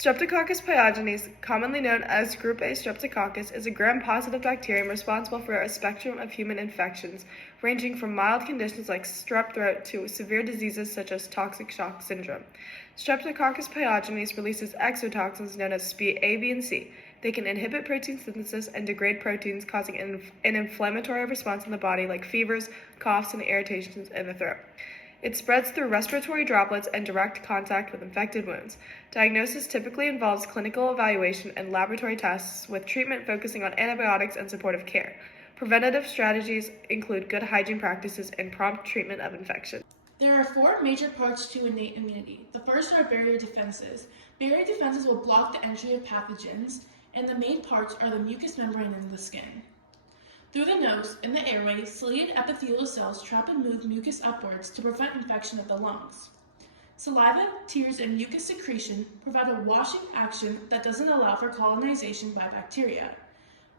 Streptococcus pyogenes, commonly known as Group A Streptococcus, is a gram-positive bacterium responsible for a spectrum of human infections, ranging from mild conditions like strep throat to severe diseases such as toxic shock syndrome. Streptococcus pyogenes releases exotoxins known as A, B, and C. They can inhibit protein synthesis and degrade proteins, causing an inflammatory response in the body like fevers, coughs, and irritations in the throat. It spreads through respiratory droplets and direct contact with infected wounds. Diagnosis typically involves clinical evaluation and laboratory tests, with treatment focusing on antibiotics and supportive care. Preventative strategies include good hygiene practices and prompt treatment of infection. There are four major parts to innate immunity. The first are barrier defenses. Barrier defenses will block the entry of pathogens, and the main parts are the mucous membrane and the skin. Through the nose, in the airway, ciliated epithelial cells trap and move mucus upwards to prevent infection of the lungs. Saliva, tears, and mucus secretion provide a washing action that doesn't allow for colonization by bacteria.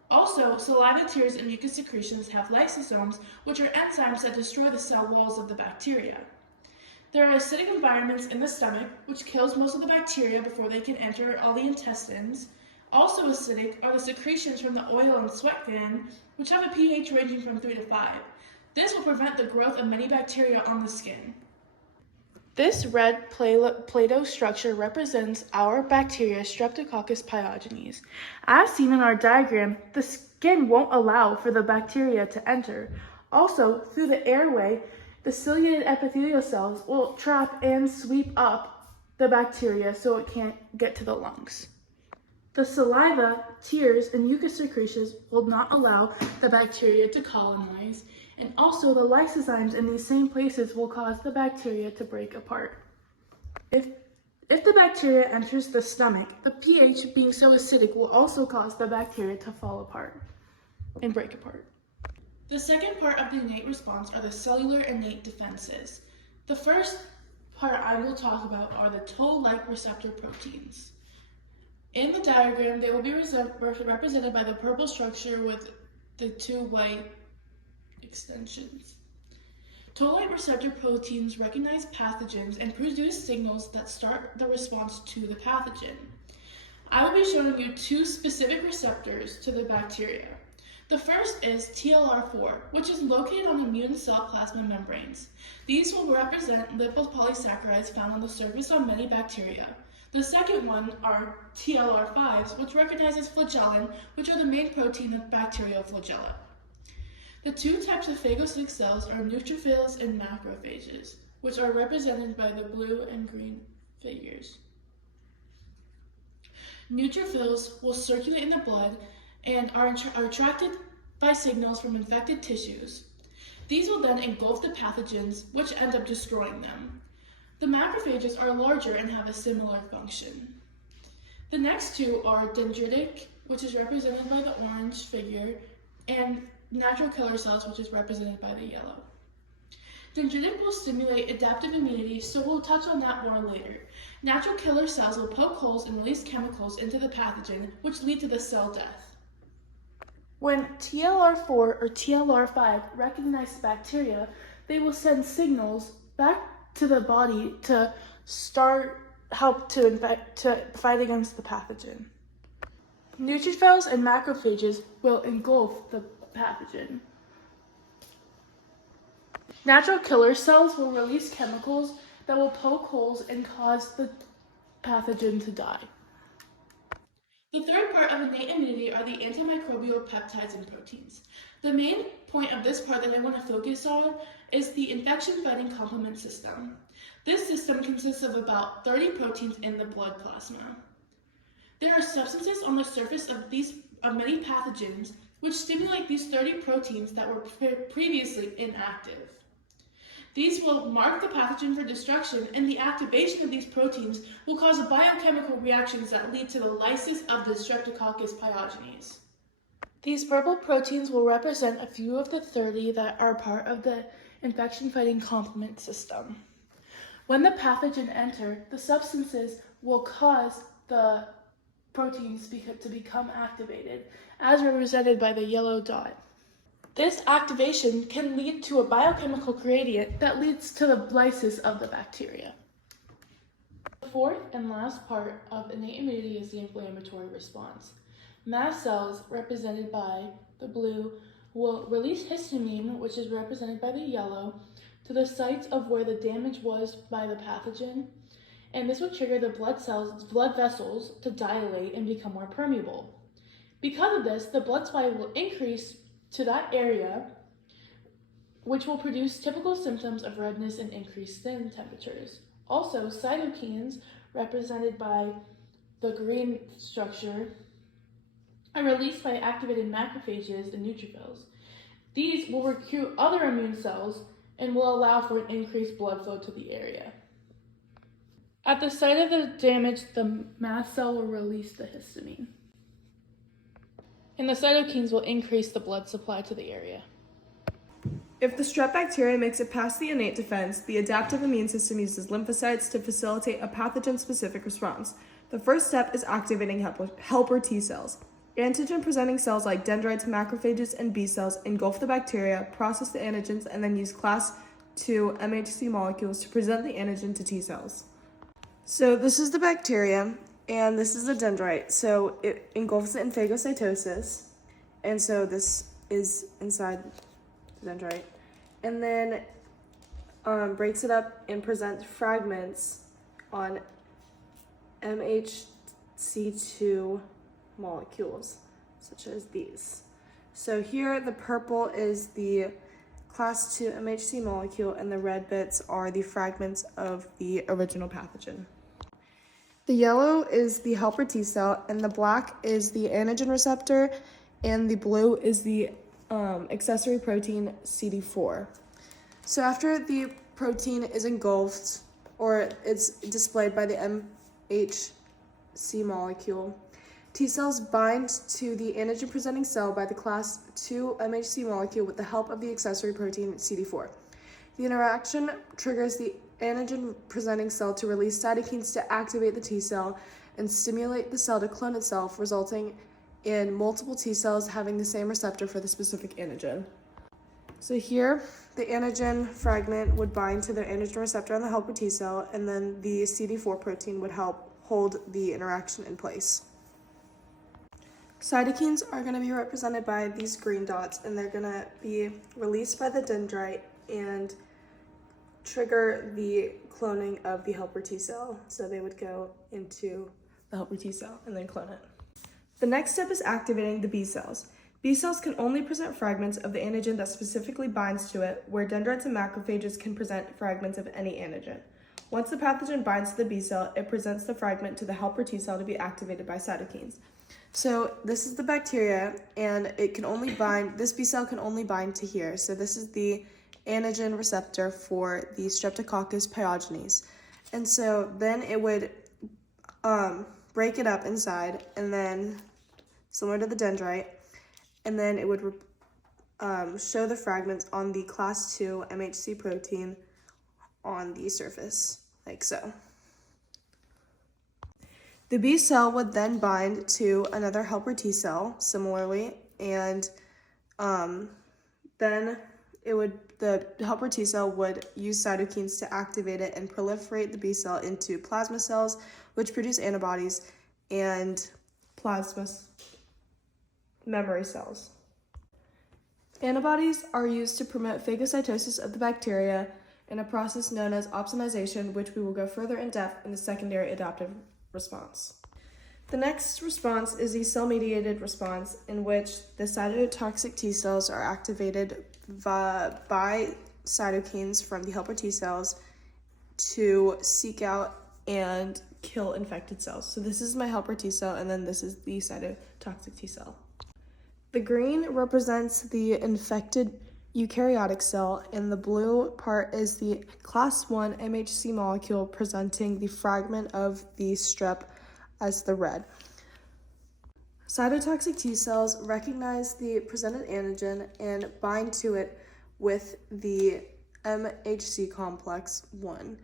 Also, saliva, tears, and mucus secretions have lysosomes, which are enzymes that destroy the cell walls of the bacteria. There are acidic environments in the stomach, which kills most of the bacteria before they can enter all the intestines. Also acidic are the secretions from the oil and sweat gland, which have a pH ranging from 3 to 5. This will prevent the growth of many bacteria on the skin. This red Play-Doh structure represents our bacteria Streptococcus pyogenes. As seen in our diagram, the skin won't allow for the bacteria to enter. Also, through the airway, the ciliated epithelial cells will trap and sweep up the bacteria so it can't get to the lungs. The saliva, tears, and mucus secretions will not allow the bacteria to colonize, and also the lysozymes in these same places will cause the bacteria to break apart. If the bacteria enters the stomach, the pH being so acidic will also cause the bacteria to fall apart and break apart. The second part of the innate response are the cellular innate defenses. The first part I will talk about are the toll-like receptor proteins. In the diagram, they will be represented by the purple structure with the two white extensions. Toll-like receptor proteins recognize pathogens and produce signals that start the response to the pathogen. I will be showing you two specific receptors to the bacteria. The first is TLR4, which is located on immune cell plasma membranes. These will represent lipopolysaccharides found on the surface of many bacteria. The second one are TLR5s, which recognizes flagellin, which are the main protein of bacterial flagella. The two types of phagocytic cells are neutrophils and macrophages, which are represented by the blue and green figures. Neutrophils will circulate in the blood and are attracted by signals from infected tissues. These will then engulf the pathogens, which end up destroying them. The macrophages are larger and have a similar function. The next two are dendritic, which is represented by the orange figure, and natural killer cells, which is represented by the yellow. Dendritic will stimulate adaptive immunity, so we'll touch on that more later. Natural killer cells will poke holes and release chemicals into the pathogen, which lead to the cell death. When TLR4 or TLR5 recognize bacteria, they will send signals back to the body to help to fight against the pathogen. Neutrophils and macrophages will engulf the pathogen. Natural killer cells will release chemicals that will poke holes and cause the pathogen to die. The third part of innate immunity are the antimicrobial peptides and proteins. The main point of this part that I want to focus on is the infection-fighting complement system. This system consists of about 30 proteins in the blood plasma. There are substances on the surface of many pathogens which stimulate these 30 proteins that were previously inactive. These will mark the pathogen for destruction, and the activation of these proteins will cause biochemical reactions that lead to the lysis of the Streptococcus pyogenes. These purple proteins will represent a few of the 30 that are part of the infection-fighting complement system. When the pathogen enters, the substances will cause the proteins to become activated, as represented by the yellow dot. This activation can lead to a biochemical gradient that leads to the lysis of the bacteria. The fourth and last part of innate immunity is the inflammatory response. Mast cells, represented by the blue, will release histamine, which is represented by the yellow, to the sites of where the damage was by the pathogen, and this will trigger the blood vessels to dilate and become more permeable. Because of this, the blood supply will increase to that area, which will produce typical symptoms of redness and increased skin temperatures. Also, cytokines, represented by the green structure, are released by activated macrophages and neutrophils. These will recruit other immune cells and will allow for an increased blood flow to the area. At the site of the damage, the mast cell will release the histamine, and the cytokines will increase the blood supply to the area. If the strep bacteria makes it past the innate defense, the adaptive immune system uses lymphocytes to facilitate a pathogen-specific response. The first step is activating helper T cells. Antigen-presenting cells like dendrites, macrophages, and B cells engulf the bacteria, process the antigens, and then use class II MHC molecules to present the antigen to T cells. So this is the bacteria, and this is the dendrite. So it engulfs it in phagocytosis, and so this is inside the dendrite. And then breaks it up and presents fragments on MHC2 molecules, such as these. So here the purple is the class 2 MHC molecule, and the red bits are the fragments of the original pathogen. The yellow is the helper T cell, and the black is the antigen receptor, and the blue is the accessory protein CD4. So after the protein is engulfed, or it's displayed by the MHC molecule, T cells bind to the antigen-presenting cell by the class 2 MHC molecule with the help of the accessory protein CD4. The interaction triggers the antigen-presenting cell to release cytokines to activate the T cell and stimulate the cell to clone itself, resulting in multiple T cells having the same receptor for the specific antigen. So here, the antigen fragment would bind to the antigen receptor on the helper T cell, and then the CD4 protein would help hold the interaction in place. Cytokines are going to be represented by these green dots, and they're going to be released by the dendrite and trigger the cloning of the helper T cell. So they would go into the helper T cell and then clone it. The next step is activating the B cells. B cells can only present fragments of the antigen that specifically binds to it, where dendrites and macrophages can present fragments of any antigen. Once the pathogen binds to the B cell, it presents the fragment to the helper T cell to be activated by cytokines. So this is the bacteria, and it can only bind, this B cell can only bind to here. So this is the antigen receptor for the Streptococcus pyogenes. And so then it would break it up inside, and then similar to the dendrite, and then it would show the fragments on the class 2 MHC protein on the surface, like so. The B cell would then bind to another helper T cell, similarly, and then the helper T cell would use cytokines to activate it and proliferate the B cell into plasma cells, which produce antibodies, and plasma memory cells. Antibodies are used to promote phagocytosis of the bacteria in a process known as opsonization, which we will go further in depth in the secondary adaptive response. The next response is the cell-mediated response, in which the cytotoxic T cells are activated by cytokines from the helper T cells to seek out and kill infected cells. So this is my helper T cell, and then this is the cytotoxic T cell. The green represents the infected eukaryotic cell, and the blue part is the class 1 MHC molecule presenting the fragment of the strep as the red. Cytotoxic T cells recognize the presented antigen and bind to it with the MHC complex 1.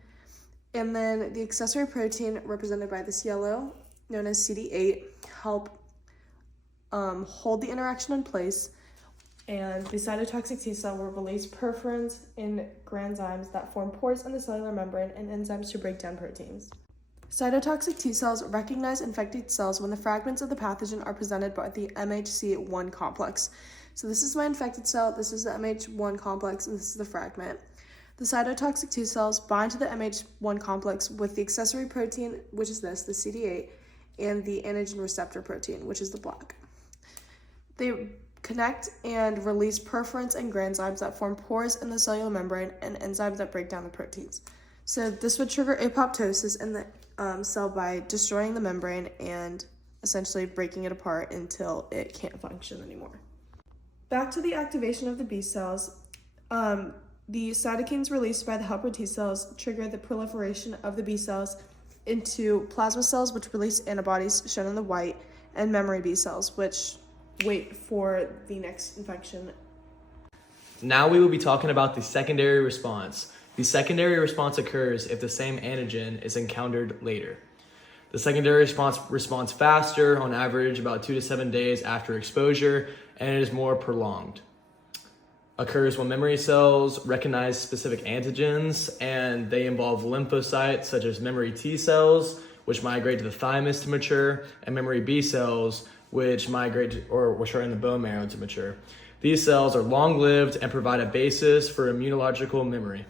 And then the accessory protein represented by this yellow, known as CD8, help hold the interaction in place, and the cytotoxic T cell will release perforins and granzymes that form pores in the cellular membrane and enzymes to break down proteins. Cytotoxic T cells recognize infected cells when the fragments of the pathogen are presented by the MHC1 complex. So this is my infected cell, this is the MH1 complex, and this is the fragment. The cytotoxic T cells bind to the MH1 complex with the accessory protein, which is this, the CD8, and the antigen receptor protein, which is the black. They connect and release perforants and granzymes that form pores in the cellular membrane and enzymes that break down the proteins. So this would trigger apoptosis in the cell by destroying the membrane and essentially breaking it apart until it can't function anymore. Back to the activation of the B cells, the cytokines released by the helper T cells trigger the proliferation of the B cells into plasma cells, which release antibodies shown in the white, and memory B cells, which wait for the next infection. Now we will be talking about the secondary response. The secondary response occurs if the same antigen is encountered later. The secondary response responds faster, on average about 2 to 7 days after exposure, and it is more prolonged. Occurs when memory cells recognize specific antigens, and they involve lymphocytes such as memory T cells, which migrate to the thymus to mature, and memory B cells, which migrate to, or which are in the bone marrow to mature. These cells are long-lived and provide a basis for immunological memory.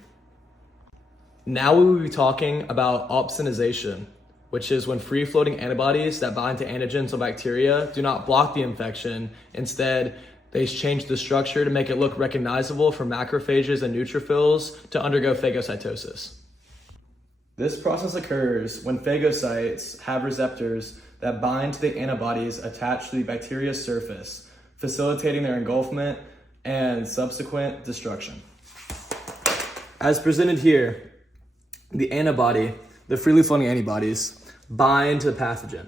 Now we will be talking about opsonization, which is when free-floating antibodies that bind to antigens of bacteria do not block the infection. Instead, they change the structure to make it look recognizable for macrophages and neutrophils to undergo phagocytosis. This process occurs when phagocytes have receptors that bind to the antibodies attached to the bacteria's surface, facilitating their engulfment and subsequent destruction. As presented here, the freely floating antibodies bind to the pathogen.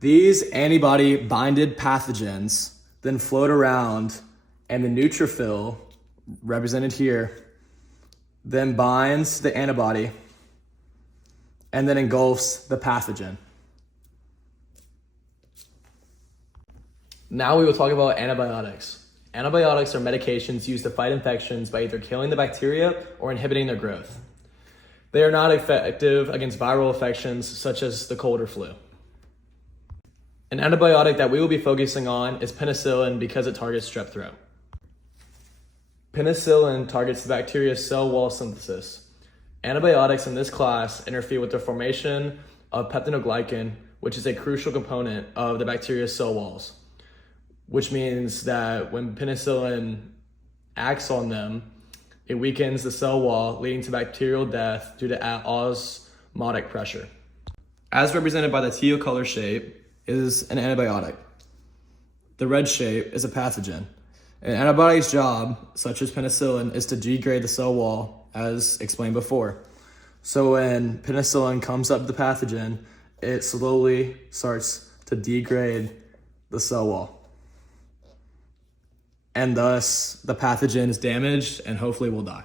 These antibody-binded pathogens then float around, and the neutrophil, represented here, then binds the antibody and then engulfs the pathogen. Now we will talk about antibiotics. Antibiotics are medications used to fight infections by either killing the bacteria or inhibiting their growth. They are not effective against viral infections such as the cold or flu. An antibiotic that we will be focusing on is penicillin because it targets strep throat. Penicillin targets the bacteria's cell wall synthesis. Antibiotics in this class interfere with the formation of peptidoglycan, which is a crucial component of the bacteria's cell walls, which means that when penicillin acts on them, it weakens the cell wall, leading to bacterial death due to osmotic pressure. As represented by the teal color shape is an antibiotic. The red shape is a pathogen. An antibiotic's job, such as penicillin, is to degrade the cell wall, as explained before. So when penicillin comes up the pathogen, it slowly starts to degrade the cell wall. And thus, the pathogen is damaged and hopefully will die.